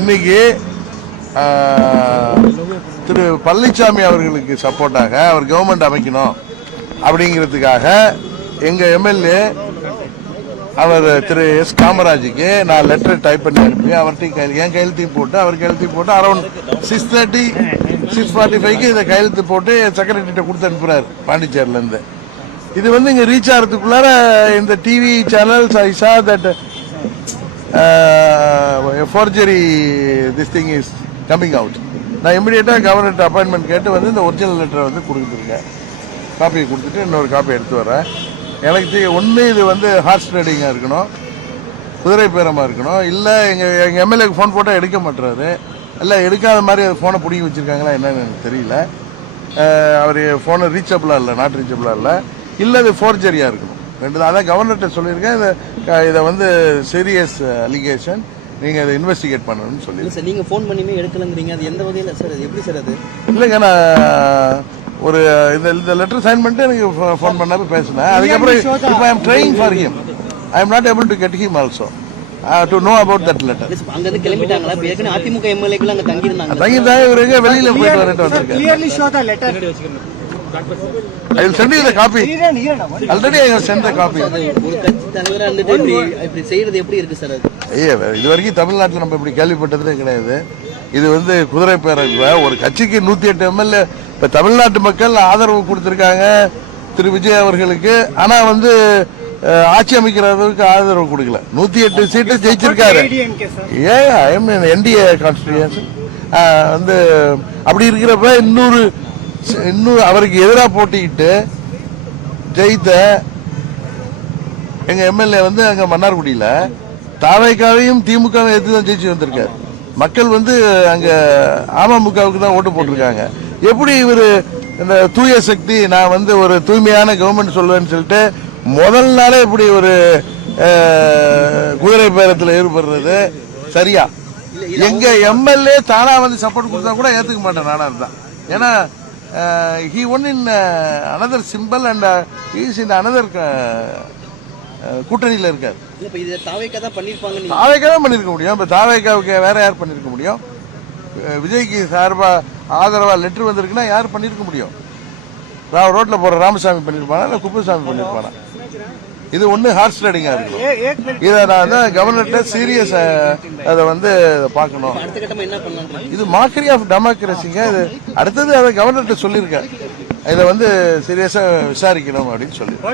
இன்னைக்கு திரு பழனிசாமி அவர்களுக்கு சப்போர்ட்டாக அவர் கவர்மெண்ட் அமைக்கணும் அப்படிங்கிறதுக்காக எங்க எம்எல்ஏ அவர் திரு எஸ் காமராஜுக்கு நான் லெட்டர் டைப் பண்ணி அனுப்பி அவர்கிட்ட என் கையெழுத்தையும் போட்டு அவர் கையெழுத்தையும் போட்டு அரௌண்ட் 6:30 6:45 இதை கையெழுத்து போட்டு செக்ரட்டரிட்ட கொடுத்து அனுப்புறாரு பாண்டிச்சேரியில இருந்து. இது வந்து இங்க ரீச் ஆகிறதுக்குள்ளார இந்த TV channels I saw that forgery this thing is coming out. நான் இமிடியேட்டா கவர்னர் அப்பாயின்மெண்ட் கேட்டு வந்து இந்த ஒரிஜினல் லெட்டரை வந்து கொடுத்துருக்கேன். காப்பியை கொடுத்துட்டு இன்னொரு காப்பி எடுத்து வரேன். எனக்கு ஒன்று இது வந்து ஹார்ஸ் ரைடிங்காக இருக்கணும், குதிரை பேரமாக இருக்கணும், இல்லை எங்கள் எம்எல்ஏக்கு ஃபோன் போட்டால் எடுக்க மாட்டுறாரு, இல்லை எடுக்காத மாதிரி அது ஃபோனை பிடிங்கி வச்சுருக்காங்களா என்னன்னு எனக்கு தெரியல. அவர் ஃபோனை ரீச்சபிளாக இல்லை, நாட் ரீச்சபிளாக இல்லை அது ஃபோர்ஜரியாக இருக்கணும். ரெண்டு அதான் கவர்னர்கிட்ட சொல்லியிருக்கேன். இதை வந்து சீரியஸ் அலிகேஷன், நீங்கள் அதை இன்வெஸ்டிகேட் பண்ணணும்னு சொல்லி. சார் நீங்கள் ஃபோன் பண்ணியுமே எடுக்கலங்கிறீங்க, அது எந்த வகையில் சார், அது எப்படி சார்? அது இல்லைங்க, நான் ஒரு இந்த லெட்டர் சைன் பண்ணிட்டு எனக்கு ஃபோன் பண்ணாரு, பேசினேன். அதுக்கப்புறம் இப்போ I am trying for him, I am not able to get him also to know about that letter. அங்கிருந்து கிளம்பிட்டாங்களா? ஏற்கனவே அதிமுக எம்எல்ஏக்கள் அங்கே தங்கியிருந்தாங்க. இவர் எங்க வெளியில போயிட்டு வரட்டு வந்திருக்காரு. I will send you the copy. Already I have sent the copy. ஒரு கட்சி தலைவரா இருந்துட்டு இப்படி செய்யறது எப்படி இருக்கு சார்? அது இது வரைக்கும் தமிழ்நாட்டில் நம்ம இப்படி கேள்விப்பட்டதே கிடையாது. இது வந்து குதிரை பேரவை. ஒரு கட்சிக்கு 108 எம்எல்ஏ இப்ப தமிழ்நாட்டு மக்கள் ஆதரவு கொடுத்திருக்காங்க திரு விஜய் அவர்களுக்கு. ஆனா வந்து ஆட்சி அமைக்கிறதுக்கு ஆதரவு கொடுக்கல. 108 சீட்டு ஜெயிச்சிருக்காரு. என்டிஏ கான்ஸ்டிடியூஷன் வந்து அப்படி இருக்கிறப்ப இன்னும் அவருக்கு எதிராக போட்டிக்கிட்டு ஜெயித்த எங்க எம்எல்ஏ வந்து அங்க மன்னார்குடியில தாவைக்காவையும் திமுகவும் எடுத்து தான் ஜெயிச்சு வந்திருக்காரு. மக்கள் வந்து அங்க அமமுகவுக்கு தான் ஓட்டு போட்டிருக்காங்க. எப்படி இவர் இந்த தூய சக்தி, நான் வந்து ஒரு தூய்மையான கவர்மெண்ட் சொல்லுவேன்னு சொல்லிட்டு முதல் நாளே இப்படி ஒரு குதிரை பேரத்தில் ஈடுபடுறது சரியா? எங்க எம்எல்ஏ தானா வந்து சப்போர்ட் கொடுத்தா கூட ஏத்துக்க மாட்டேன் நானா இருந்தான். ஏன்னா he won in another symbol and he is in another கூட்டணியில் இருக்காரு. தாவேக்கா தான் பண்ணிருக்க முடியும். இப்ப தாவேக்காவுக்கு வேற யார் பண்ணிருக்க முடியும்? விஜய்க்கு சார்பா ஆதரவா லெட்டர் வந்திருக்குன்னா யார் பண்ணிருக்க முடியும்? ரோட்ல போற ராமசாமி பண்ணிருப்பானா இல்ல குப்புசாமி பண்ணிருப்பானா? இது ஒண்ணு ஹார்ஸ் ரைடிங்கா இருக்கு. இதை நான் தான் கவர்னர்கிட்ட சீரியஸ் அதை வந்து பார்க்கணும். இது மாக்கரி ஆஃப் டெமோக்ரஸிங்க. இது அடுத்தது அதை கவர்னர்கிட்ட சொல்லியிருக்கேன், இதை வந்து சீரியஸா விசாரிக்கணும் அப்படின்னு சொல்லி.